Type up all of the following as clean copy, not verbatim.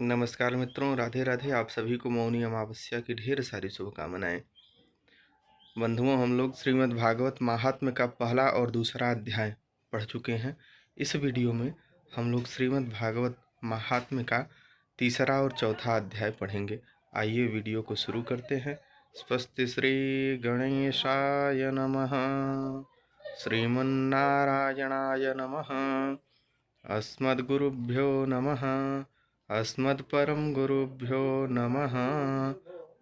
नमस्कार मित्रों, राधे राधे। आप सभी को मौनी अमावस्या की ढेर सारी शुभकामनाएं। बंधुओं, हम लोग श्रीमद् भागवत महात्म्य का पहला और दूसरा अध्याय पढ़ चुके हैं। इस वीडियो में हम लोग श्रीमद् भागवत महात्म्य का तीसरा और चौथा अध्याय पढ़ेंगे। आइए वीडियो को शुरू करते हैं। स्वस्ति श्री गणेशाय नमः। श्रीमन्नारायणाय नमः। अस्मद्गुरुभ्यो नमः। अस्मत्परम गुरुभ्यो नमः।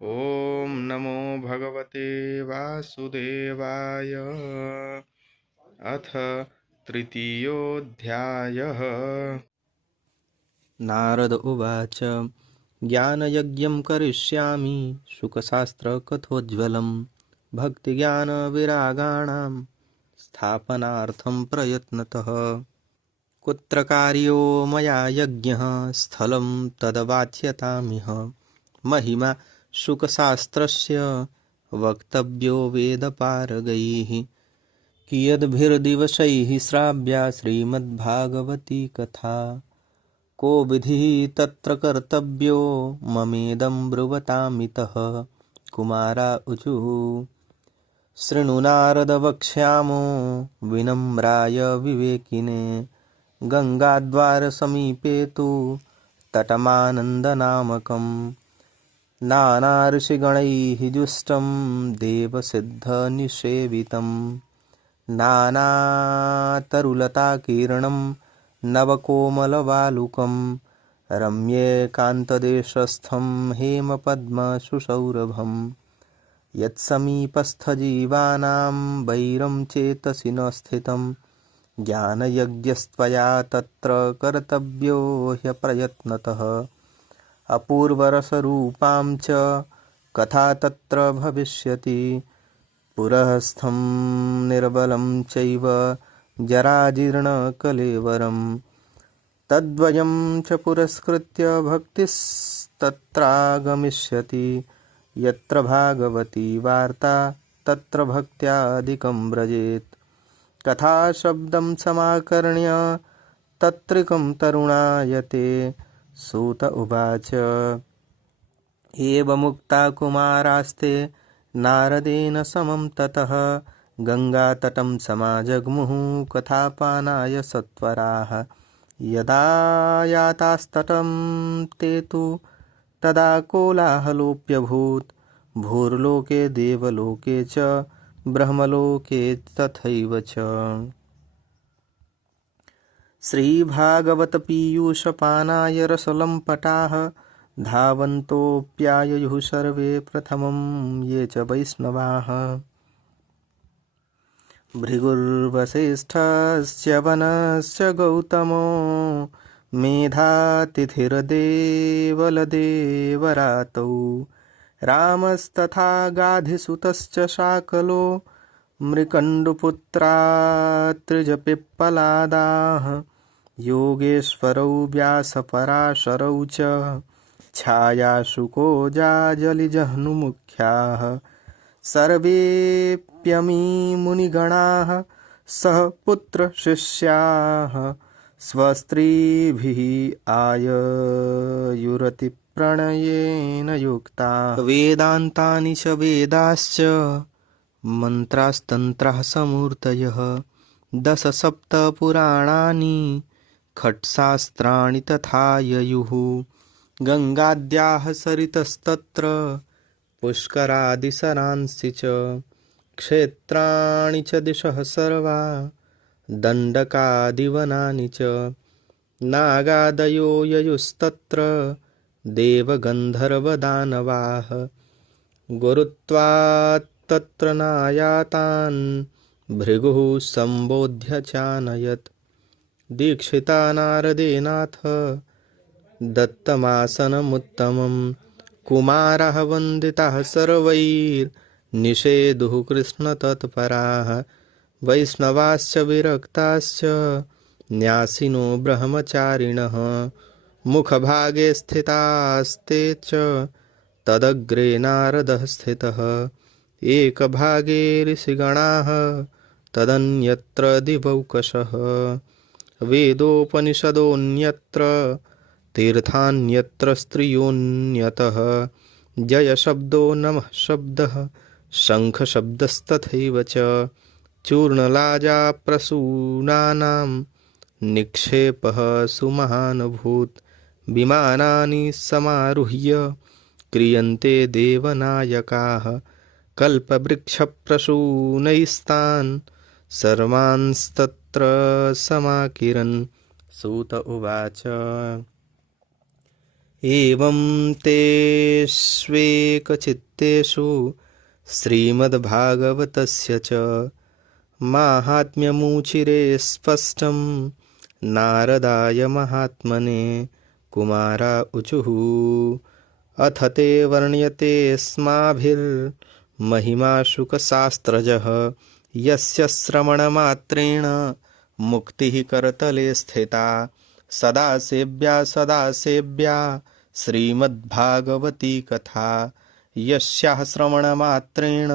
ओम नमो भगवते वासुदेवाय। अथ तृतीयोऽध्यायः। नारद उवाच ज्ञानयज्ञं करिष्यामि शुकशास्त्रकथोज्ज्वलं भक्तिज्ञानविरागाणां स्थापनार्थं प्रयत्नतः। कुत्र कार्यो मया यज्ञः स्थलं तद्वाच्यतामिह। महिमा शुकशास्त्रस्य वक्तव्यो वेदपारगैः। कियद्भिर्दिवसैः श्राव्या श्रीमद्भागवती कथा। को विधिः तत्र कर्तव्यो ममेदं ब्रुवतामितः। कुमारा ऊचुः शृणु नारद वक्ष्यामो विनम्राय विवेकिने। गङ्गाद्वारसमीपे तु तटमानन्दनामकं नानाऋषिगणैः जुष्टं देवसिद्धनिषेवितं। नानातरुलताकीर्णं नवकोमलवालुकं रम्येकान्तदेशस्थं हेमपद्मसुसौरभं। यत्समीपस्थजीवानां वैरं चेतसि न स्थितं। ज्ञानयज्ञस्त्वया तत्र कर्तव्यो ह्यप्रयत्नतः। अपूर्वरसरूपां च कथा तत्र भविष्यति। पुरःस्थं निर्बलं चैव जराजीर्णकलेवरं। तद्वयं च पुरस्कृत्य भक्तिस्तत्रागमिष्यति। यत्र भागवती वार्ता तत्र भक्त्यादिकं व्रजेत्। कथाशब्दं समाकर्ण्य तत्रिकं तरुणायते। सूत उवाच एवमुक्ता कुमारास्ते नारदेन समं ततः। गङ्गातटं समाजग्मुः कथापानाय सत्वराः। यदा यातास्तटं ते तु तदा कोलाहलोऽप्यभूत्। भूर्लोके देवलोके च ब्रह्मलोके तथैव च। श्रीभागवतपीयूषपानाय रसलम्पटाः धावन्तोऽप्याययुः सर्वे प्रथमं ये च वैष्णवाः। भृगुर्वसिष्ठस्य वनश्च गौतमो मेधातिथिर्देवलदेवरातौ। रामस्तथा गाधिसुतश्च शाकलो मृकण्डुपुत्रात्रिजपिप्पलादाः। योगेश्वरौ व्यासपराशरौ च छायाशुको जाजलिजह्नुमुख्याः। सर्वेऽप्यमी मुनिगणाः सह पुत्रशिष्याः। स्वस्त्रीभिः आयुरतिप्रणयेन युक्ताः। वेदान्तानि च वेदाश्च मन्त्रास्तन्त्राः समूर्तयः। दशसप्तपुराणानि खट्शास्त्राणि तथा ययुः। गङ्गाद्याः सरितस्तत्र पुष्करादिसरांसि च। क्षेत्राणि च दिशः सर्वा दण्डकादिवनानि च। नागादयो ययुस्तत्र देवगन्धर्वदानवाः। गुरुत्वात्तत्र नायातान् भृगुः सम्बोध्य चानयत्। दीक्षिता नारदेनाथ दत्तमासनमुत्तमं। कुमारः वन्दितः सर्वैर्निषेदुः कृष्णतत्पराः। वैष्णवाश्च विरक्ताश्च न्यासिनो ब्रह्मचारिणः। मुखभागे स्थितास्ते च तदग्रे नारदः स्थितः। एकभागे ऋषिगणाः तदन्यत्र दिवौकशः। वेदोपनिषदोऽन्यत्र तीर्थान्यत्र स्त्रियोऽन्यतः जयशब्दो नमः शब्दः शङ्खशब्दस्तथैव च चूर्णलाजाप्रसूनानां निक्षेपः सुमहानभूत् विमानानि समारुह्य क्रियन्ते देवनायकाः कल्पवृक्षप्रसूनैस्तान् सर्वांस्तत्र समाकिरन्। सूत उवाच एवं तेष्वेकचित्तेषु श्रीमद्भागवतस्य च माहात्म्यमुचिरे स्पष्टं नारदाय महात्मने। कुमारा ऊचुः अथ ते वर्ण्यते स्माभिर्महिमा शुकशास्त्रजः यस्य श्रवणमात्रेण मुक्तिः करतले स्थिता। सदा सेव्या श्रीमद्भागवती कथा यस्याः श्रवणमात्रेण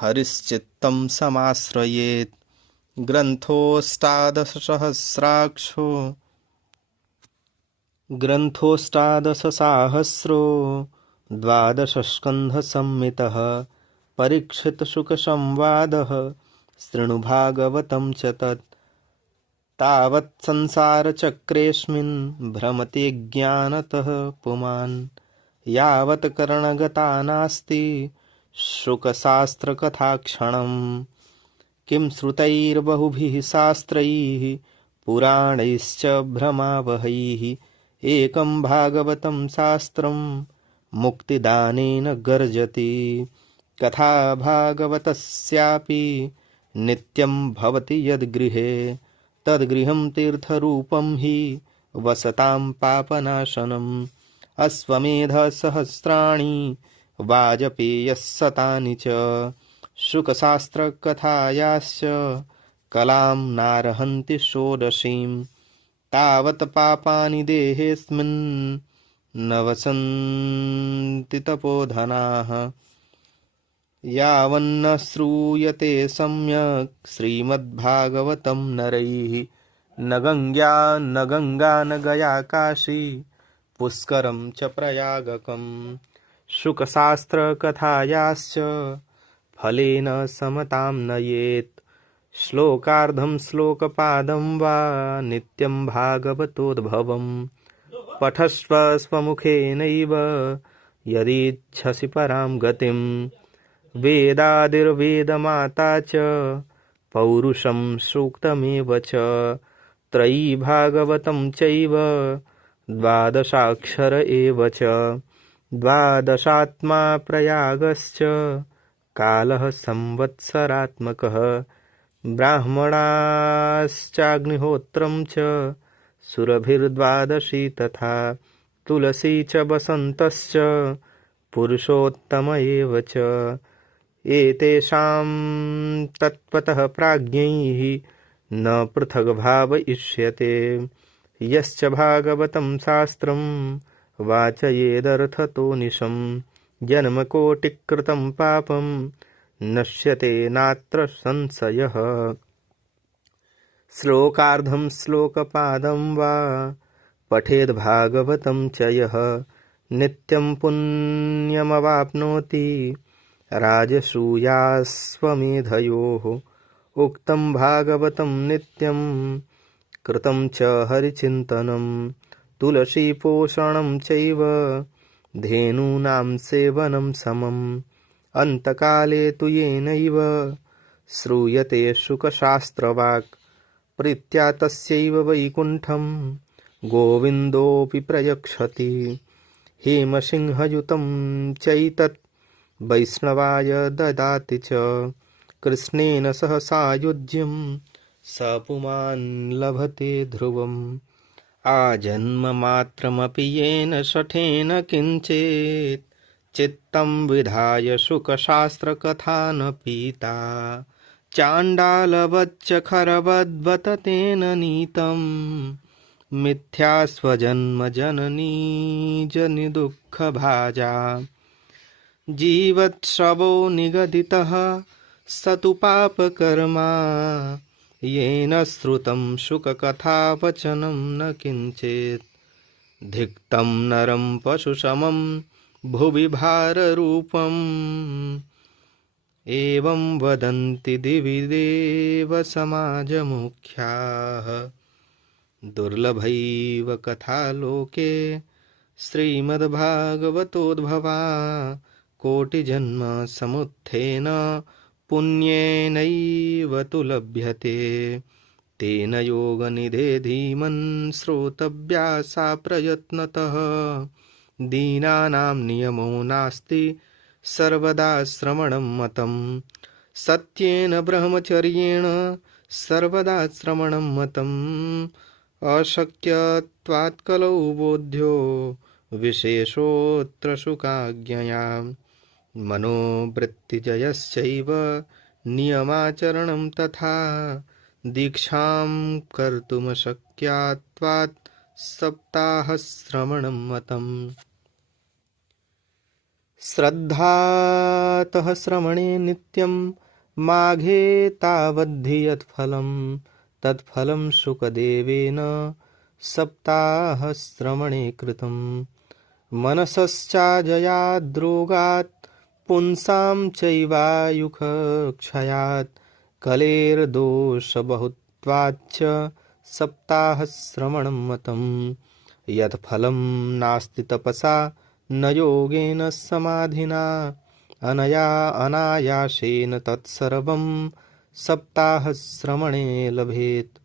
हरिश्चित्तं समाश्रयेत्। ग्रन्थोऽष्टादशसहस्रो 12स्कन्धसंमितः परीक्षितशुकसंवादः शृणु भागवतं च तत्। तावत् संसारचक्रेऽस्मिन् भ्रमति ज्ञानतः पुमान् यावत् करणगता नास्ति शुकशास्त्रकथाक्षणम्। किं श्रुतैर्बहुभिः शास्त्रैः पुराणैश्च भ्रमावहैः एकं भागवतं शास्त्रं मुक्तिदानेन गर्जति। कथा भागवतस्यापि नित्यं भवति यद्गृहे तद्गृहं तीर्थरूपं हि वसतां पापनाशनम्। अश्वमेधसहस्राणि वाजपेयशतानि च शुकशास्त्रकथायाश्च कलां नार्हन्ति षोडशीं। तावत् पापानि देहेऽस्मिन् न वसन्ति तपोधनाः यावन्न श्रूयते सम्यक् श्रीमद्भागवतं नरैः। न गङ्गा न गया काशी पुष्करं च प्रयागकं शुकशास्त्रकथायाश्च फलेन समतां नयेत्। श्लोकार्धं श्लोकपादं वा नित्यं भागवतोद्भवं पठस्व स्वमुखेनैव यदीच्छसि परां गतिम्। वेदादिर्वेदमाता च पौरुषं सूक्तमेव च त्रयी भागवतं चैव 12 एव च। 12 प्रयागश्च कालः संवत्सरात्मकः ब्राह्मणाश्चाग्निहोत्रं च सुरभिर्द्वादशी तथा तुलसी च वसन्तश्च पुरुषोत्तम एव च। एतेषां तत्त्वतः प्राज्ञैः न पृथग् भावयिष्यते। यश्च भागवतं शास्त्रं वाचयेदर्थतो निशं जन्मकोटिकृतं पापं नश्यते नात्र संशयः। श्लोकार्धं श्लोकपादं वा पठेद् भागवतं च यः नित्यं पुण्यमवाप्नोति राजसूयाश्वमेधयोः। उक्तं भागवतं नित्यं कृतं च हरिचिन्तनं तुलसीपोषणं चैव धेनूनां सेवनं समम्। अन्तकाले तु येनैव श्रूयते शुकशास्त्रवाक् प्रीत्या तस्यैव वैकुण्ठं गोविन्दोऽपि प्रयच्छति। हेमसिंहयुतं चैतत् वैष्णवाय ददाति च कृष्णेन सह सायुज्यं स पुमान् लभते ध्रुवम्। आजन्ममात्रमपि येन शठेन किञ्चित् चित्तं विधाय शुकशास्त्रकथा न पीता चाण्डालवच्च खरवद्वत तेन नीतं मिथ्या स्वजन्म जननी जनि दुःखभाजा। जीवत्सवो निगदितः स तु पापकर्मा येन श्रुतं शुककथावचनं न किञ्चित् धिक्तं नरं पशुसमं भुवि भाररूपम् एवं वदन्ति दिवि देवसमाजमुख्याः दुर्लभैव कथालोके श्रीमद्भागवतोद्भवा कोटिजन्म समुत्थेन पुण्येनैव तु लभ्यते तेन योगनिधे धीमन् श्रोतव्या सा प्रयत्नतः दीनानां नियमो नास्ति सर्वदा श्रवणं मतं सत्येन ब्रह्मचर्येण सर्वदा श्रवणं मतम् अशक्यत्वात् कलौ बोध्यो विशेषोऽत्र शुकाज्ञया मनोवृत्तिजयश्चैव नियमाचरणं तथा दीक्षां कर्तुमशक्यात्वात् सप्ताहश्रवणं मतम् श्रद्धातः श्रवणे नित्यं माघे तावद्धि यत्फलं तत्फलं शुकदेवेन सप्ताहश्रवणे कृतं मनसश्चाजयाद्रोगात् पुंसां चैवायुखक्षयात् कलेर्दोषबहुत्वाच्च सप्ताहश्रवणं मतं यत्फलं नास्ति तपसा न योगेन समाधिना अनया अनायासेन तत्सर्वं सप्ताहश्रवणे लभेत्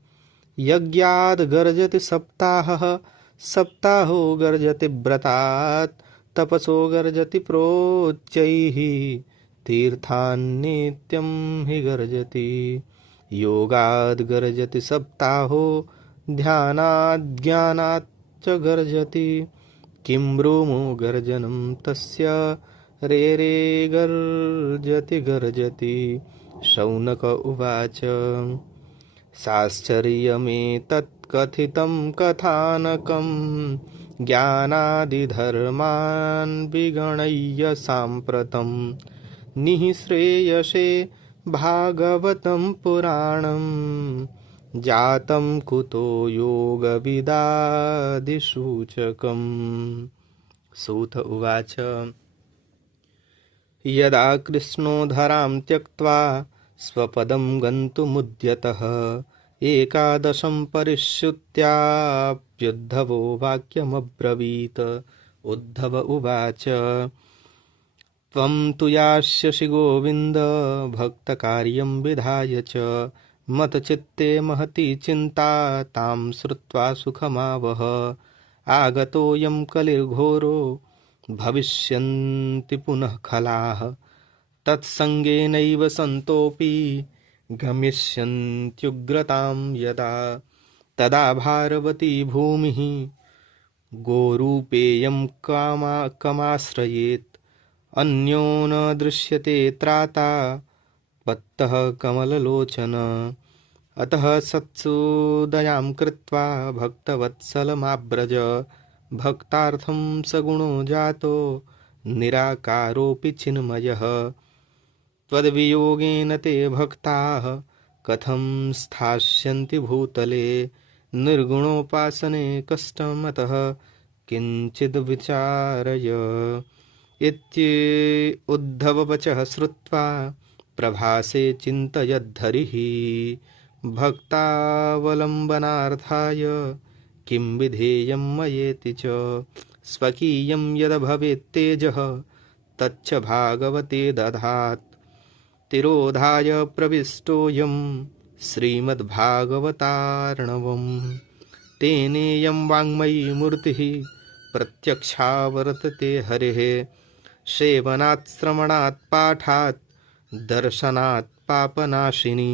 यज्ञाद् गर्जति सप्ताहः सप्ताहो गर्जति व्रतात् तपसो गर्जति प्रोच्चैः तीर्थान्नित्यं हि गर्जति योगाद् गर्जति सप्ताहो ध्यानाद् ज्ञानात् च गर्जति किं ब्रूमो गर्जनं तस्य रे गर्जति गर्जति शौनक उवाच साश्चर्यमेतत्कथितं कथानकं ज्ञानादिधर्मान् विगणय्य साम्प्रतं निःश्रेयसे भागवतं पुराणं जातं कुतो योगविदादिसूचकम्। सूत उवाच यदा कृष्णो धरां त्यक्त्वा स्वपदं गन्तुमुद्यतः एकादशं परिष्युत्याप्युद्धवो वाक्यमब्रवीत् उद्धव उवाच त्वं तु यास्यसि गोविन्द भक्तकार्यं विधाय च मत्चित्ते महती चिन्ता तां श्रुत्वा सुखमावह आगतोऽयं कलिर्घोरो भविष्यन्ति पुनः खलाः तत्सङ्गेनैव सन्तोऽपि गमिष्यन्त्युग्रतां यदा तदा भारवती भूमिः गोरूपेयं कमाश्रयेत् अन्यो न दृश्यते त्राता पत्तः कमललोचन अतः सत्सुदयां कृत्वा भक्तवत्सलमाव्रज भक्तार्थं सगुणो जातो निराकारोऽपि चिन्मयः त्वद्वियोगेन ते भक्ताः कथं स्थास्यन्ति भूतले निर्गुणोपासने कष्टमतः किञ्चिद् विचारय उद्धववचः श्रुत्वा प्रभासे चिन्तयद्धरिः भक्तावलम्बनार्थाय किं विधेयं मयेति च स्वकीयं यद् भवेत् तेजः तच्च भागवते दधात् तिरोधाय प्रविष्टोऽयं श्रीमद्भागवतार्णवम् तेनेयं वाङ्मयी मूर्तिः प्रत्यक्षा वर्तते हरेः सेवनात् श्रवणात् पाठात् दर्शनात् पापनाशिनी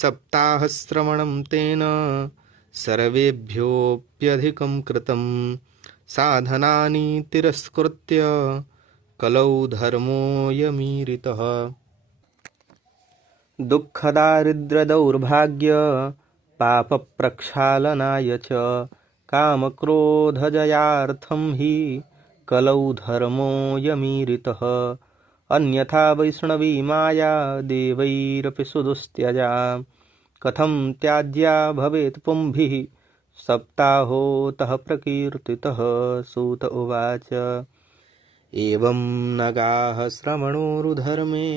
सप्ताहश्रवणं तेन सर्वेभ्योऽप्यधिकं कृतं साधनानि तिरस्कृत्य कलौ धर्मोऽयमीरितः दुःखदारिद्र्यदौर्भाग्य पापप्रक्षालनाय च कामक्रोधजयार्थं हि कलौ धर्मोऽयमीरितः अन्यथा वैष्णवी माया देवैरपि सुदुस्त्यजा कथं त्याज्या भवेत् पुंभिः सप्ताहोतः प्रकीर्तितः। सूत उवाच एवं नगाः श्रवणोरुधर्मे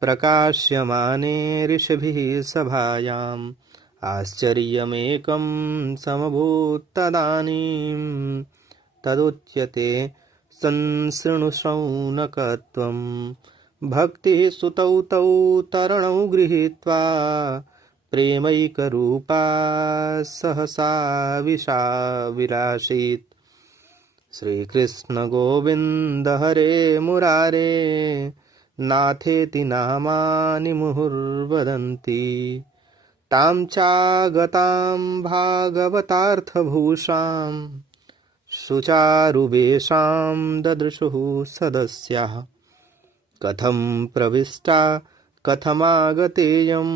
प्रकाश्यमाने ऋषिभिः सभायाम् आश्चर्यमेकं समभूत् तदानीं तदुच्यते संशृणु शौनकत्वं भक्तिः सुतौ तौ तरणौ गृहीत्वा प्रेमैकरूपा सहसा विरासीत्। श्रीकृष्ण गोविन्द हरे मुरारे नाथेति नामानि मुहुर्वदन्ति तां चागतां भागवतार्थभूषां सुचारुवेषां ददृशुः सदस्याः। कथं प्रविष्टा कथमागतेयं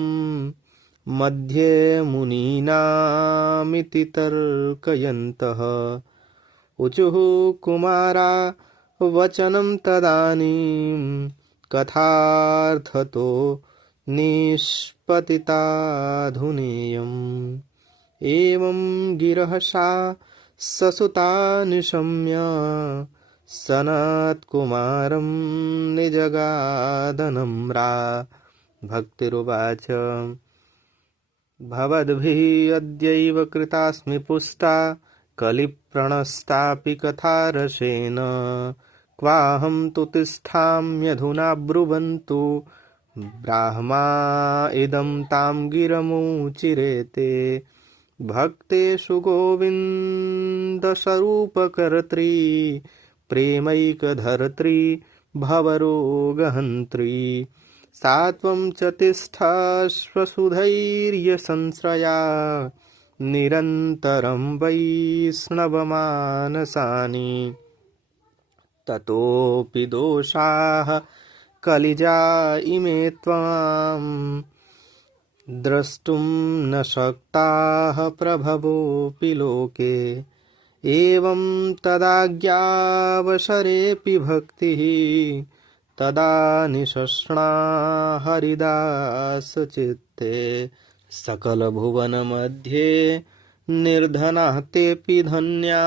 मध्ये मुनीनामिति तर्कयन्तः ऊचुः कुमारा वचनं तदानीं कथार्थतो निष्पतिताधुनेयम्। एवं गिरः सा ससुता निशम्य सनत्कुमारं निजगादनम्रा। भक्तिरुवाच भवद्भिः अद्यैव कृतास्मि पुष्टा कलिप्रणस्तापि कथारसेन क्वाहं तु तिष्ठाम्यधुना ब्रुवन्तु ब्राह्मा इदं तां गिरमुचिरेते। भक्तेषु गोविन्दस्वरूपकर्त्री प्रेमैकधर्त्री भवरोगहन्त्री सा त्वं च तिष्ठस्वसुधैर्यसंश्रया निरन्तरं वैष्णवमानसानि। ततोऽपि दोषाः कलिजा इमे त्वां द्रष्टुं न शक्ताः प्रभवोऽपि लोके। एवं तदाज्ञावसरेऽपि भक्तिः तदा निषष्णा हरिदासचित्ते। सकलभुवनमध्ये निर्धनाः तेऽपि धन्या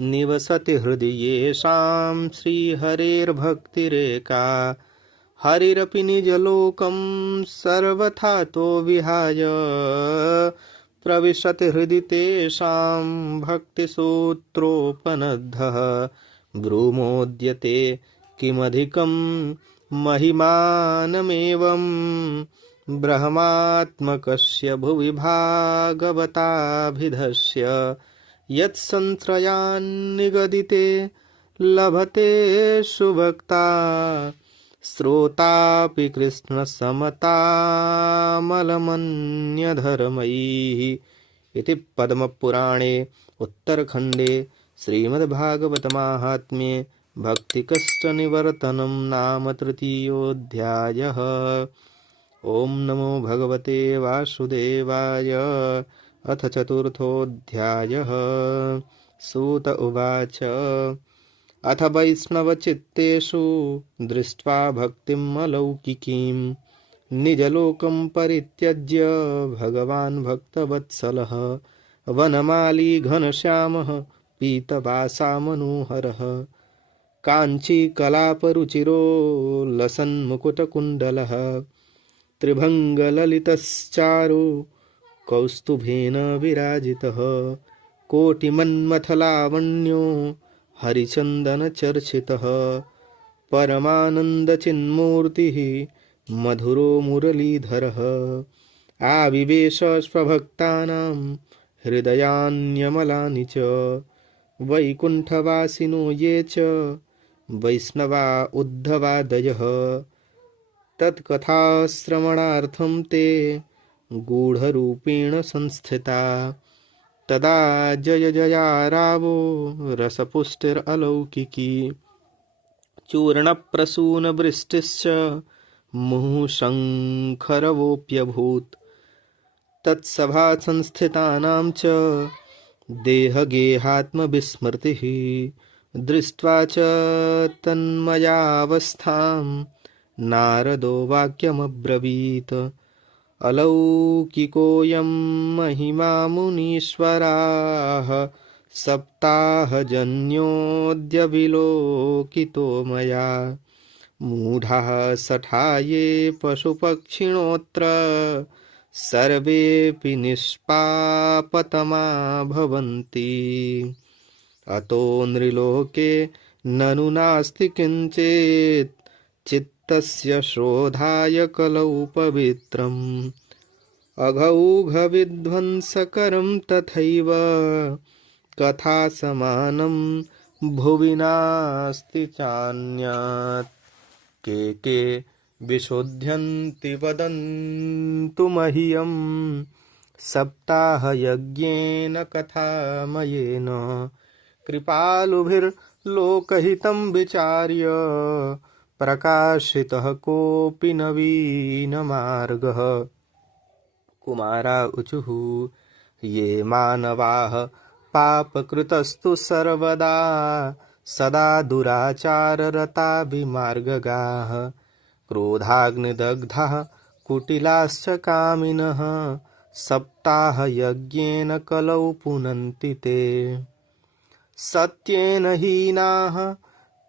निवसति हृदि येषां श्रीहरेर्भक्तिरेका। हरिरपि निजलोकं सर्वथा तो विहाय प्रविशति हृदि तेषां भक्तिसूत्रोपनद्धः। ब्रूमोद्यते किमधिकं महिमानमेवं ब्रह्मात्मकस्य भुवि भागवताभिधस्य। यत्संश्रयान्निगदिते लभते सुभक्ता श्रोतापि कृष्णसमतामलमन्यधर्मैः। इति पद्मपुराणे उत्तरखण्डे श्रीमद्भागवतमाहात्म्ये भक्तिकष्टनिवर्तनं नाम तृतीयोऽध्यायः। ॐ नमो भगवते वासुदेवाय। अथ चतुर्थोऽध्यायः। सूत उवाच अथ वैष्णवचित्तेषु दृष्ट्वा भक्तिम् अलौकिकीं निजलोकं परित्यज्य भगवान् भक्तवत्सलः वनमाली घनश्यामः पीतवासा मनोहरः काञ्चीकलापरुचिरो लसन्मुकुटकुण्डलः त्रिभङ्गललितश्चारु कौस्तुभेन विराजितः कोटिमन्मथलावण्यो हरिचन्दनचर्चितः परमानन्दचिन्मूर्तिः मधुरो मुरलीधरः आविवेश स्वभक्तानां हृदयान्यमलानि च वैकुण्ठवासिनो ये च वैष्णवा उद्धवादयः तत्कथाश्रवणार्थं ते गूढरूपेण संस्थिता तदा जय जया रावो रसपुष्टिरलौकिकी चूर्णप्रसूनवृष्टिश्च मुहुशङ्खरवोऽप्यभूत् तत्सभासंस्थितानां च देहगेहात्मविस्मृतिः दृष्ट्वा च तन्मयावस्थां नारदो वाक्यमब्रवीत् अलौकिकोऽयं महिमा मुनीश्वराः सप्ताहजन्योऽद्य विलोकितो मया मूढाः सठाये पशुपक्षिणोऽत्र सर्वेऽपि निष्पापतमा भवन्ति अतो नृलोके ननु नास्ति किञ्चित् चित्तस्य शोधाय कलौ पवित्रम् अघौघविध्वंसकरं तथैव कथा समानं भुवि नास्ति चान्यत् के विशोध्यन्ति वदन्तु मह्यं सप्ताहयज्ञेन कथामयेन कृपालुभिर्लोकहितं विचार्य प्रकाशितः कोऽपि नवीनमार्गः कुमारा ऊचुः ये मानवाः पापकृतस्तु सर्वदा सदा दुराचाररता विमार्गगाः क्रोधाग्निदग्धाः कुटिलाश्च कामिनः सप्ताहयज्ञेन कलौ पुनन्ति ते सत्येन हीनाः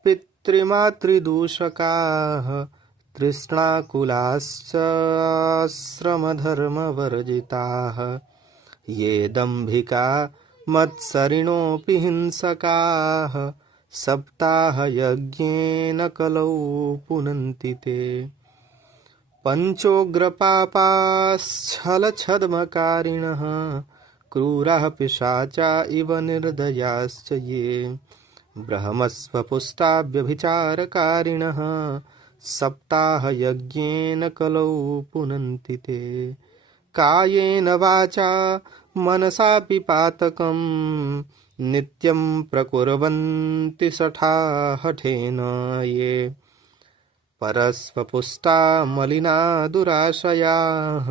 पितृमातृदूषकाः तृष्णाकुलाश्च श्रमधर्मवर्जिताः ये दम्भिका मत्सरिणोऽपि हिंसकाः सप्ताहयज्ञेन कलौ पुनन्ति ते पञ्चोग्रपापाश्छलछद्मकारिणः क्रूराः पिशाचा इव निर्दयाश्च ये ब्रह्मस्वपुष्टा व्यभिचारकारिणः सप्ताहयज्ञेन कलौ पुनन्ति ते कायेन वाचा मनसापि पातकं नित्यं प्रकुर्वन्ति शठा हठेन ये परस्वपुष्टा मलिना दुराशयाः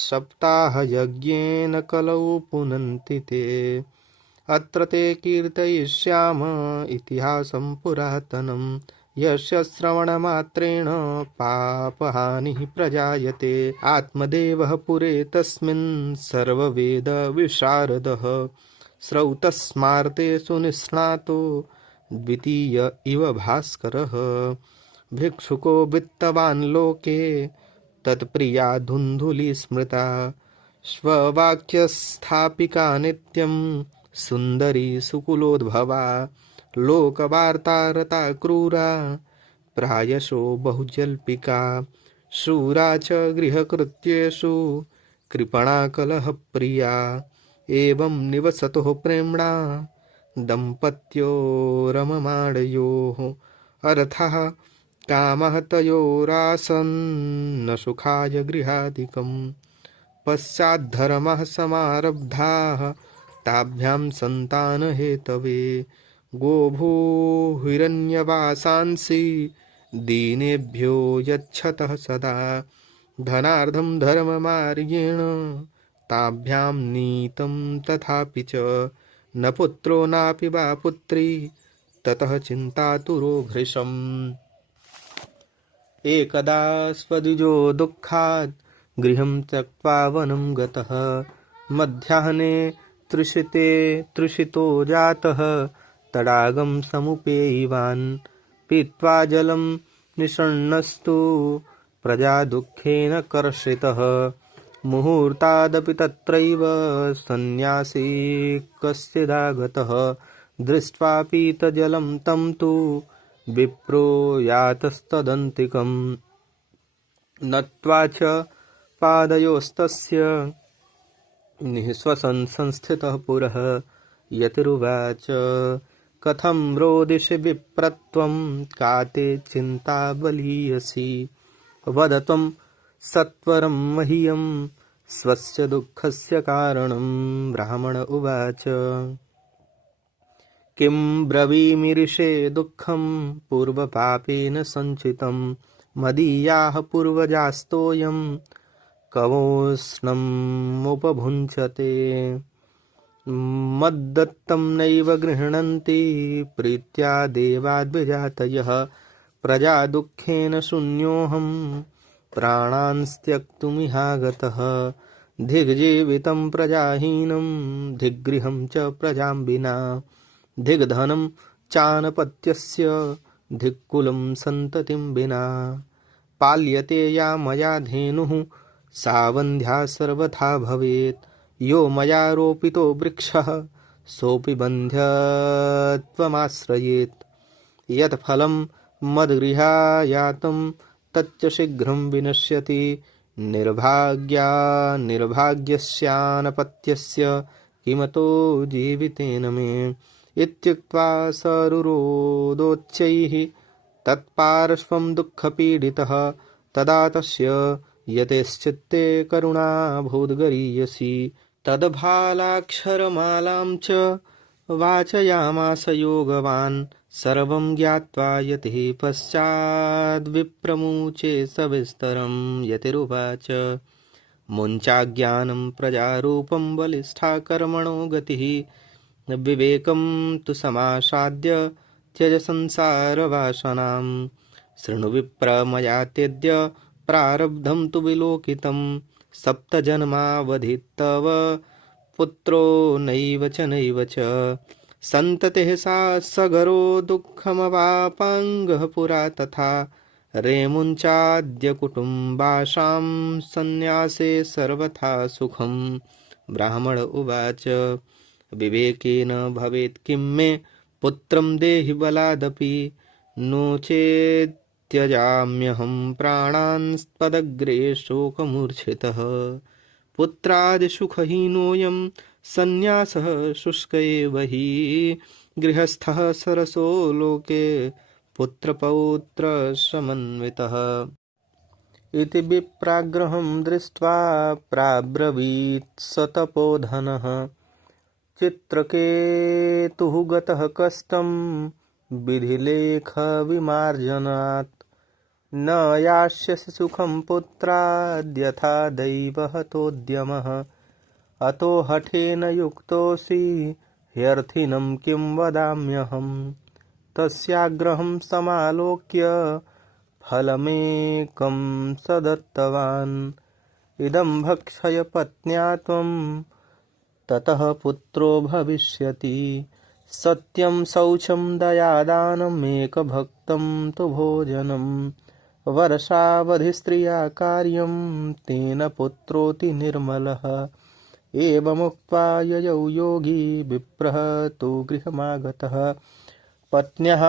सप्ताहयज्ञेन कलौ पुनन्ति ते अत्र ते कीर्तयिष्याम इतिहासं पुरातनं यस्य श्रवणमात्रेण पापहानिः प्रजायते आत्मदेवः पुरे तस्मिन् सर्ववेदविशारदः श्रौतस्मार्ते सुनिष्णातो द्वितीय इव भास्करः भिक्षुको वित्तवान् लोके तत्प्रिया धुन्धुली स्मृता स्ववाक्यस्थापिका नित्यं सुन्दरी सुकुलोद्भवा लोकवार्तारता क्रूरा प्रायशो बहुजल्पिका शूरा च गृहकृत्येषु कृपणा कलहप्रिया एवं निवसतुः प्रेम्णा दम्पत्यो रममाणयोः अर्थः कामः तयोरासन्न सुखाय गृहादिकम् पश्चाद्धर्मः समारब्धाः ताभ्यां सन्तानहेतवे गोभूहिरण्यवासांसि दीनेभ्यो यच्छतः सदा धनार्धं धर्ममार्गेण ताभ्यां नीतं तथापि च न पुत्रो नापि वा पुत्री ततः चिन्तातुरो भृशम् एकदा स्वद्विजो दुःखात् गृहं त्यक्त्वा वनं गतः मध्याह्ने तृषितो जातः तडागं समुपेयिवान् पीत्वा जलं निषण्णस्तु प्रजा दुःखेन कर्षितः मुहूर्तादपि तत्रैव सन्न्यासी कश्चिदागतः दृष्ट्वा पीतजलं तं तु विप्रो यातस्तदन्तिकम् नत्वा च पादयोस्तस्य निःश्वसन् संस्थितः पुरः यतिरुवाच कथं रोदिषि विप्रत्वं का ते चिन्ता बलीयसि वद त्वं सत्वरं मह्यं स्वस्य दुःखस्य कारणं ब्राह्मण उवाच किं ब्रवीमि ऋषे दुःखं पूर्वपापेन सञ्चितं मदीयाः पूर्वजास्तोऽयं कवोष्णमुपभुञ्चते मद्दत्तं नैव गृह्णन्ति प्रीत्या देवाद्विजातयः प्रजा दुःखेन शून्योऽहं प्राणांस्त्यक्तुमिहागतः धिग्जीवितं प्रजाहीनं धिग्गृहं च प्रजां विना धिग्धनं चानपत्यस्य धिक्कुलं सन्ततिं विना पाल्यते या मया धेनुः सा वन्ध्या सर्वथा भवेत् यो मया रोपितो वृक्षः सोऽपि बन्ध्यत्वमाश्रयेत् यत् फलं मद्गृहायातं तच्च शीघ्रं विनश्यति निर्भाग्यस्यानपत्यस्य किमतो जीवितेन मे इत्युक्त्वा सरुरोदोच्चैः तत्पार्श्वं दुःखपीडितः तदा तस्य यतेश्चित्ते करुणाभूद्गरीयसी तद्भालाक्षरमालां च वाचयामास योगवान् सर्वं ज्ञात्वा यतिः पश्चाद्विप्रमुचे सविस्तरं यतिरुवाच मुञ्चाज्ञानं प्रजारूपं बलिष्ठा कर्मणो गतिः विवेकं तु समासाद्य त्यज संसारवासनां शृणु विप्र मया तेद्य प्रारब्धं तु विलोकितं सप्तजन्मावधितव पुत्रो नैव च सन्ततिः सा सगरो दुःखमवापाङ्गः पुरा तथा रेमुञ्चाद्य कुटुम्बाशां सन्न्यासे सर्वथा सुखं ब्राह्मण उवाच विवेकेन भवेत् किं मे पुत्रं देहि बलादपि नो चेत् त्यजाम्यहं प्राणान्स्त्वदग्रे शोकमूर्छितः पुत्रादिसुखहीनोऽयं सन्न्यासः शुष्क एव हि गृहस्थः सरसो लोके पुत्रपौत्रसमन्वितः इति विप्राग्रहं दृष्ट्वा प्राब्रवीत् स तपोधनः चित्रकेतुः गतः कष्टं विधिलेखविमार्जनात् न यास्यसि सुखं पुत्राद्यथा दैवहतोद्यमः अतो हठेन युक्तोऽसि ह्यर्थिनं किं वदाम्यहं तस्याग्रहं समालोक्य फलमेकं स दत्तवान् इदं भक्षय पत्न्या त्वं ततः पुत्रो भविष्यति सत्यं शौचं दयादानमेकभक्तं तु भोजनं वर्षावधिस्त्रिया कार्यं तेन पुत्रोऽति निर्मलः एवमुक्त्वा ययौ योगी विप्रः तु गृहमागतः पत्न्याः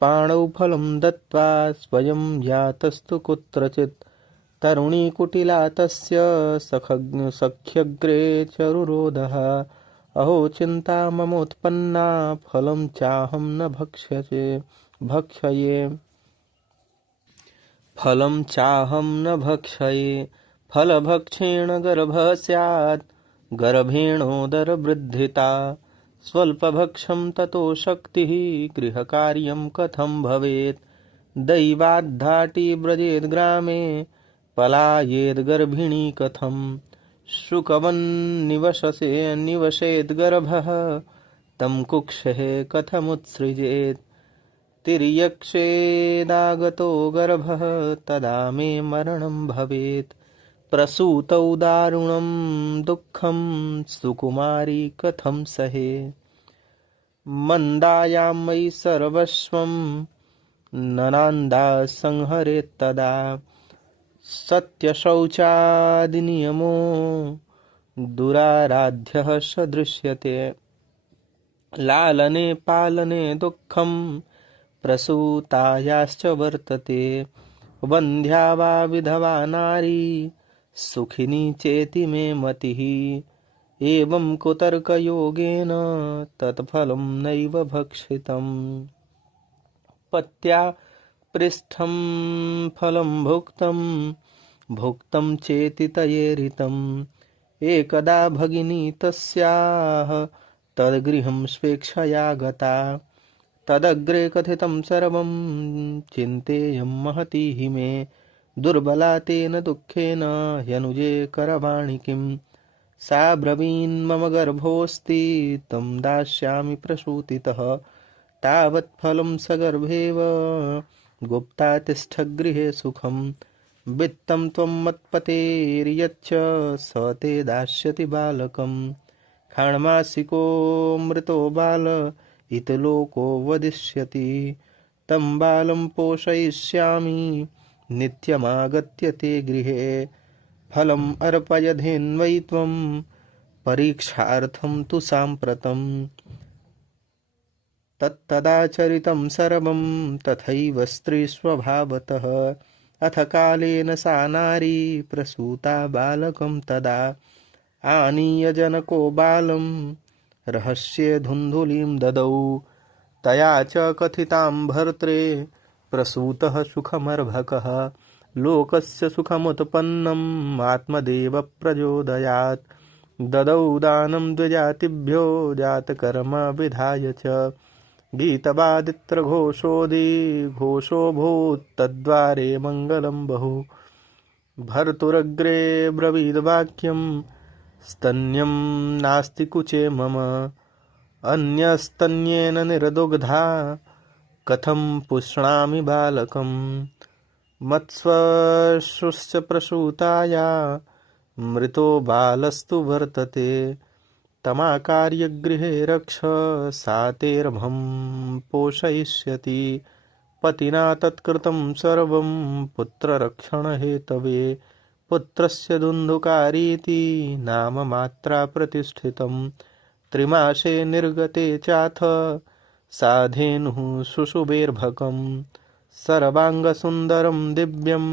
पाणौ फलं दत्त्वा स्वयं यातस्तु कुत्रचित् तरुणी कुटिला तस्य सख्यग्रे चरुरोधः अहो चिन्ता ममोत्पन्ना फलं चाहं न भक्षये फलभक्षेण गर्भः स्यात् गर्भेणोदरवृद्धिता स्वल्पभक्षं ततो शक्तिः गृहकार्यं कथं भवेत् दैवाद्धाटी व्रजेद् ग्रामे पलायेद् गर्भिणी कथं शुकवन्निवसेद् गर्भः तं कुक्षेः कथमुत्सृजेत् तिर्यक्षेदागतो गर्भः तदा मे मरणं भवेत् प्रसूतौ दारुणं दुःखं सुकुमारी कथं सहे मन्दायां मयि सर्वस्वं ननान्दा संहरेत्तदा सत्यशौचादिनियमो दुराराध्यः स दृश्यते लालने पालने दुःखं प्रसूतायाश्च वर्तते वन्ध्या वा विधवा नारी सुखिनी चेति मे मतिः एवं कुतर्कयोगेन तत्फलं नैव भक्षितम् पत्या पृष्ठं फलं भुक्तं चेति तयेरितम् एकदा भगिनी तस्याः तद्गृहं स्वेच्छया गता तदग्रे कथितं सर्वं चिन्तेयं महती हि मे दुर्बला तेन दुःखेन ह्यनुजे करवाणि किं सा ब्रवीन् मम गर्भोऽस्ति तं दास्यामि प्रसूतितः तावत् फलं सगर्भेव गुप्ता तिष्ठ गृहे सुखं वित्तं त्वं मत्पतेर्यच्च स ते दास्यति बालकं खाण्मासिको मृतो बाल इति लोको वदिष्यति तं बालं पोषयिष्यामि नित्यमागत्य ते गृहे फलम् अर्पयधेन्वै त्वं परीक्षार्थं तु साम्प्रतम् तत्तदाचरितं सर्वं तथैव स्त्रीस्वभावतः अथ कालेन सा नारी प्रसूता बालकं तदा आनीय जनको बालं रहस्ये धुन्धुलिं ददौ तया च कथितां भर्त्रे प्रसूतः सुखमर्भकः लोकस्य सुखमुत्पन्नम् आत्मदेव प्रचोदयात् ददौ दानं द्विजातिभ्यो जातकर्म विधाय च गीतवादित्रघोषोऽधिघोषोऽभूत् तद्वारे मङ्गलं बहु भर्तुरग्रे ब्रवीद्वाक्यं स्तन्यं नास्ति कुचे मम अन्यस्तन्येन निर्दुग्धा कथं पुष्णामि बालकं मत्स्वश्रुश्च प्रसूताया मृतो बालस्तु वर्तते तमाकार्य गृहे रक्ष सातेर्भं पोषयिष्यति पतिना तत्कृतं सर्वं पुत्ररक्षणहेतवे पुत्रस्य धुन्धुकारीति नाम मात्रा प्रतिष्ठितं त्रिमासे निर्गते चाथ साधेनुः शुशुभेर्भकं सर्वाङ्गसुन्दरं दिव्यं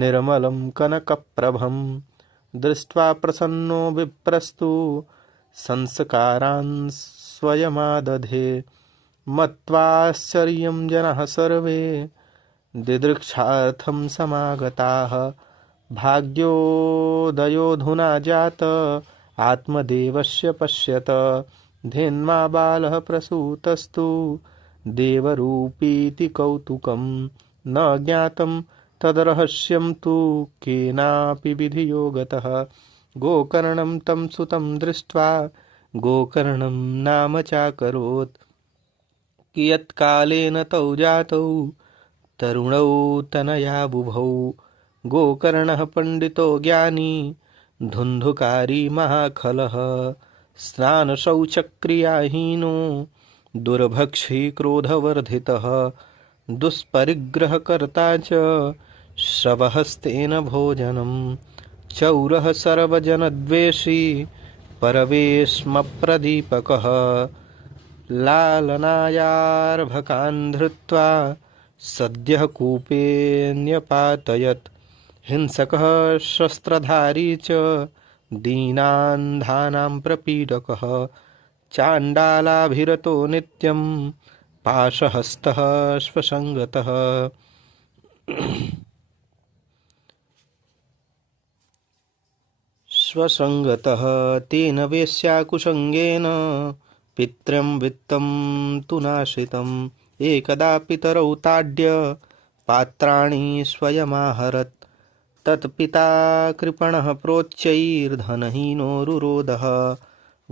निर्मलं कनकप्रभं दृष्ट्वा प्रसन्नो विप्रस्तु संस्कारान् स्वयमादधे मत्वाश्चर्यं जनाः सर्वे दिदृक्षार्थं समागताः भाग्योदयोऽधुना जात आत्मदेवस्य पश्यत धेन्मा बालः प्रसूतस्तु देवरूपीति कौतुकं न ज्ञातं तद्रहस्यं तु केनापि विधियो गतः गोकर्णं तं सुतं दृष्ट्वा गोकर्णं नाम चाकरोत् कियत्कालेन तौ जातौ तरुणौ तनया बुभौ गोकर्णः पण्डितो ज्ञानी धुन्धुकारी महाखलः स्नानशौचक्रियाहीनो दुर्भक्षी क्रोधवर्धितः दुष्परिग्रहकर्ता च श्रवहस्तेन भोजनं चौरः सर्वजनद्वेषी परवेश्मप्रदीपकः लालनायार्भकान् धृत्वा सद्यः कूपे न्यपातयत् हिंसकः शस्त्रधारी च दीनान्धानां प्रपीडकः चाण्डालाभिरतो नित्यं पाशहस्तः स्वसङ्गतः तेन वेश्याकुसङ्गेन पितरं वित्तं तु नाशितम् एकदा पितरौ ताड्य पात्राणि स्वयमाहरत् तत्पिता कृपणः प्रोच्चैर्धनहीनो रुरोधः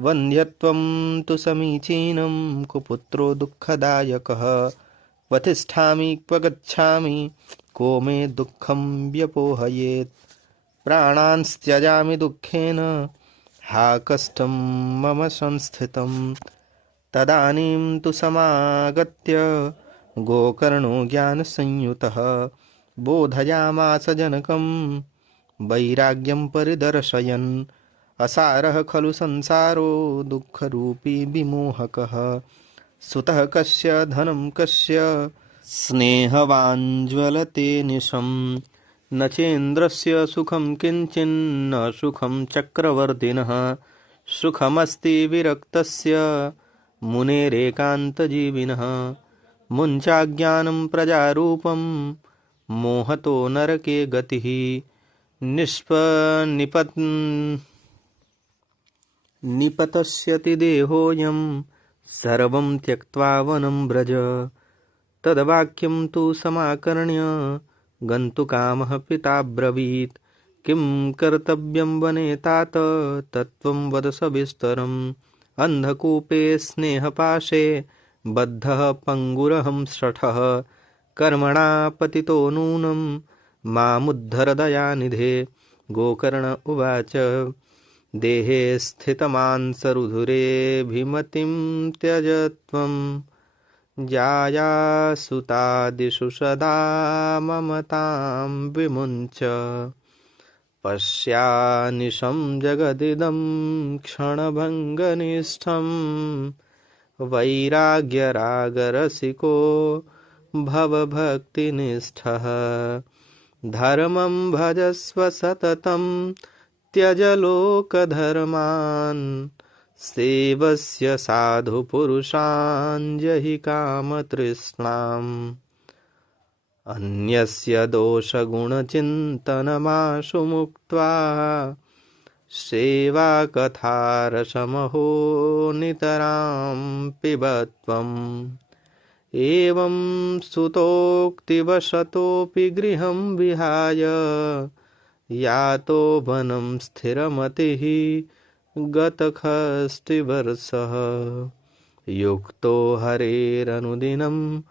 वन्ध्यत्वं तु समीचीनं कुपुत्रो दुःखदायकः क्व तिष्ठामि क्व गच्छामि को मे दुःखं व्यपोहयेत् प्राणान् त्यजामि दुःखेन हा कष्टं मम संस्थितं तदानीं तु समागत्य गोकर्णो ज्ञानसंयुतः बोधयामास जनकं वैराग्यं परिदर्शयन् असारः खलु संसारो दुःखरूपी विमोहकः सुतः कस्य धनं कस्य स्नेहवान् ज्वलते निशम् न चेन्द्रस्य सुखं किञ्चिन्न सुखं चक्रवर्तिनः सुखमस्ति विरक्तस्य मुनेरेकान्तजीविनः मुञ्चाज्ञानं प्रजारूपं मोहतो नरके गतिः निपतस्यति देहोऽयं सर्वं त्यक्त्वा वनं व्रज तद्वाक्यं तु समाकर्ण्य गन्तुकामः पिता ब्रवीत् किं कर्तव्यं वने तात तत्त्वं वद सविस्तरम् अन्धकूपे स्नेहपाशे बद्धः पङ्गुरहं शठः कर्मणा पतितो नूनं मामुद्धर दयानिधे। गोकर्ण उवाच देहे स्थितमांसरुधिरेऽभिमतिं त्यज त्वं जायासुतादिषु सदा ममतां विमुञ्च। पश्यानिशं जगदिदं क्षणभङ्गनिष्ठं वैराग्यरागरसिको भवभक्तिनिष्ठः। धर्मं भजस्व सततं त्यज लोकधर्मान् सेवस्य साधुपुरुषान् जहि कामतृष्णाम्। अन्यस्य दोषगुणचिन्तनमाशु मुक्त्वा सेवाकथारसमहो नितरां पिब त्वम्। एवं सुतोक्तिवशतोऽपि गृहं विहाय यातो वनं स्थिरमतिः गतखष्टिवर्षः। युक्तो हरेरनुदिनं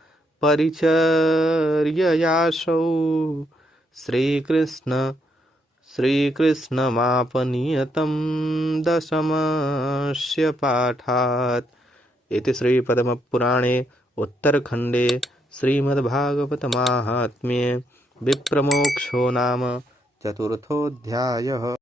परिचर्ययासौ श्रीकृष्णमापनियतं दशमस्य पाठात्। इति श्रीपद्मपुराणे उत्तरखण्डे श्रीमद्भागवतमाहात्म्ये विप्रमोक्षो नाम चतुर्थोऽध्यायः।